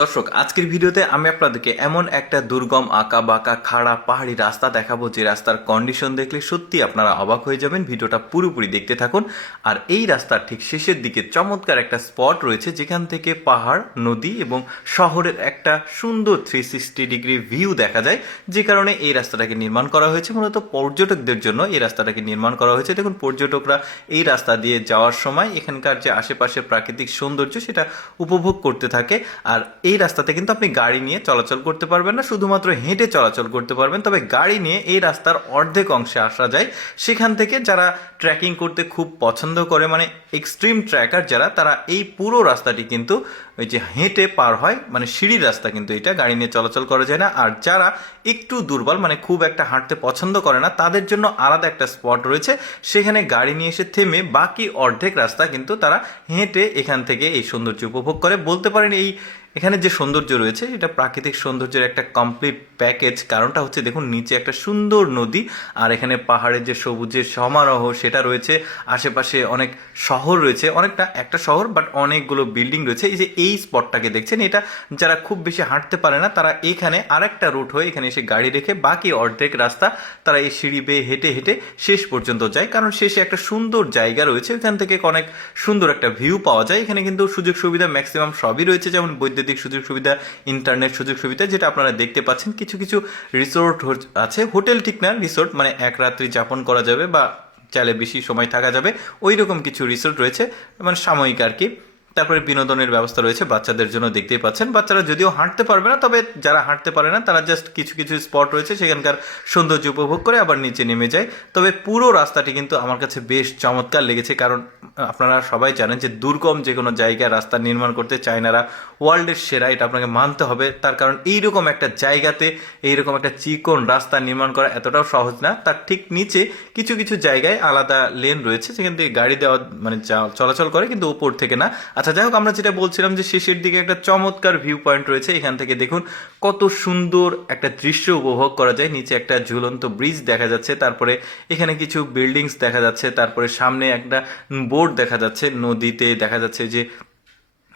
দর্শক, আজকের ভিডিওতে আমি আপনাদেরকে এমন একটা দুর্গম আঁকা বাঁকা খাড়া পাহাড়ি রাস্তা দেখাবো যে রাস্তার কন্ডিশন দেখলে সত্যি আপনারা অবাক হয়ে যাবেন। ভিডিওটা পুরোপুরি দেখতে থাকুন। আর এই রাস্তার ঠিক শেষের দিকে চমৎকার একটা স্পট রয়েছে যেখান থেকে পাহাড়, নদী এবং শহরের একটা সুন্দর 360 ডিগ্রি ভিউ দেখা যায়, যে কারণে এই রাস্তাটাকে নির্মাণ করা হয়েছে। মূলত পর্যটকদের জন্য এই রাস্তাটাকে নির্মাণ করা হয়েছে। দেখুন, পর্যটকরা এই রাস্তা দিয়ে যাওয়ার সময় এখানকার যে আশেপাশে প্রাকৃতিক সৌন্দর্য সেটা উপভোগ করতে থাকে। আর এই রাস্তাতে কিন্তু আপনি গাড়ি নিয়ে চলাচল করতে পারবেন না, শুধুমাত্র হেঁটে চলাচল করতে পারবেন। তবে গাড়ি নিয়ে এই রাস্তার অর্ধেক অংশে আসা যায়। সেখান থেকে যারা ট্রেকিং করতে খুব পছন্দ করে, মানে এক্সট্রিম ট্রেকার যারা, তারা এই পুরো রাস্তাটি কিন্তু ওই যে হেঁটে পার হয়, মানে সিঁড়ির রাস্তা, কিন্তু এটা গাড়ি নিয়ে চলাচল করা যায় না। আর যারা একটু দুর্বল, মানে খুব একটা হাঁটতে পছন্দ করে না, তাদের জন্য আলাদা একটা স্পট রয়েছে। সেখানে গাড়ি নিয়ে এসে থেমে বাকি অর্ধেক রাস্তা কিন্তু তারা হেঁটে এখান থেকে এই সৌন্দর্য উপভোগ করে। বলতে পারেন এখানে যে সৌন্দর্য রয়েছে এটা প্রাকৃতিক সৌন্দর্যের একটা কমপ্লিট প্যাকেজ। কারণটা হচ্ছে, দেখুন, নিচে একটা সুন্দর নদী, আর এখানে পাহাড়ের যে সবুজের সমারোহ সেটা রয়েছে। আশেপাশে অনেক শহর রয়েছে, অনেকটা একটা শহর বাট অনেকগুলো বিল্ডিং রয়েছে। এই যে এই স্পটটাকে দেখছেন, এটা যারা খুব বেশি হাঁটতে পারে না তারা এখানে আরেকটা রুট হয়ে এখানে এসে গাড়ি রেখে বাকি অর্ধেক রাস্তা তারা এই সিঁড়ি বেয়ে হেঁটে হেঁটে শেষ পর্যন্ত যায়। কারণ শেষে একটা সুন্দর জায়গা রয়েছে, এখান থেকে অনেক সুন্দর একটা ভিউ পাওয়া যায়। এখানে কিন্তু সুযোগ সুবিধা ম্যাক্সিমাম সবই রয়েছে, যেমন বৈদ্যুতিক সুযোগ সুবিধা, ইন্টারনেট সুযোগ সুবিধা, যেটা আপনারা দেখতে পাচ্ছেন। কিছু কিছু রিসোর্ট আছে, হোটেল ঠিক না, রিসোর্ট, মানে এক রাত্রি যাপন করা যাবে বা চাইলে বেশি সময় থাকা যাবে, ওই রকম কিছু রিসোর্ট রয়েছে, মানে সাময়িক আর কি। তারপরে বিনোদনের ব্যবস্থা রয়েছে বাচ্চাদের জন্য, দেখতেই পাচ্ছেন। বাচ্চারা যদিও হাঁটতে পারবে না, তবে যারা হাঁটতে পারে না তারা জাস্ট কিছু কিছু স্পট রয়েছে সেখানকার সৌন্দর্য উপভোগ করে আবার নিচে নেমে যায়। তবে পুরো রাস্তাটি কিন্তু আমার কাছে বেশ চমৎকার লেগেছে, কারণ আপনারা সবাই জানেন যে দুর্গম যে কোনো জায়গায় রাস্তা নির্মাণ করতে চায়নারা ওয়ার্ল্ডের সেরা, এটা আপনাকে মানতে হবে। তার কারণ এইরকম একটা জায়গাতে এইরকম একটা চিকন রাস্তা নির্মাণ করা এতটাও সহজ না। তার ঠিক নিচে কিছু কিছু জায়গায় আলাদা লেন রয়েছে সেখান থেকে গাড়ি দেওয়া, মানে চলাচল করে, কিন্তু উপর থেকে না। আচ্ছা, যাই হোক, আমরা যেটা বলছিলাম যে শেষের দিকে একটা চমৎকার ভিউ পয়েন্ট রয়েছে। এখান থেকে দেখুন কত সুন্দর একটা দৃশ্য উপভোগ করা যায়। নিচে একটা ঝুলন্ত ব্রিজ দেখা যাচ্ছে, তারপরে এখানে কিছু বিল্ডিংস দেখা যাচ্ছে, তারপরে সামনে একটা বোর্ড দেখা যাচ্ছে, নদীতে দেখা যাচ্ছে যে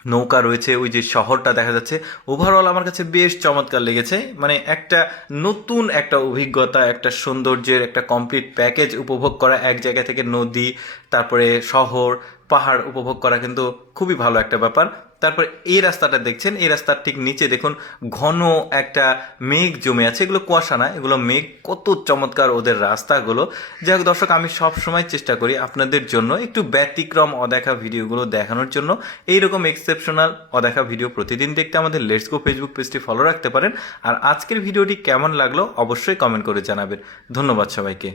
নৌকা রয়েছে, ওই যে শহরটা দেখা যাচ্ছে। ওভারঅল আমার কাছে বেশ চমৎকার লেগেছে, মানে একটা নতুন একটা অভিজ্ঞতা, একটা সৌন্দর্যের একটা কমপ্লিট প্যাকেজ উপভোগ করা। এক জায়গা থেকে নদী, তারপরে শহর, পাহাড় উপভোগ করা কিন্তু খুবই ভালো একটা ব্যাপার। তারপরে এই রাস্তাটা দেখছেন, এই রাস্তার ঠিক নিচে দেখুন ঘন একটা মেঘ জমে আছে। এগুলো কুয়াশা না, এগুলো মেঘ। কত চমৎকার ওদের রাস্তাগুলো। যাই হোক দর্শক, আমি সব সময় চেষ্টা করি আপনাদের জন্য একটু ব্যতিক্রম অদেখা ভিডিওগুলো দেখানোর জন্য। এইরকম এক্সেপশনাল অদেখা ভিডিও প্রতিদিন দেখতে আমাদের লেটস গো ফেসবুক পেজটি ফলো রাখতে পারেন। আর আজকের ভিডিওটি কেমন লাগলো অবশ্যই কমেন্ট করে জানাবেন। ধন্যবাদ সবাইকে।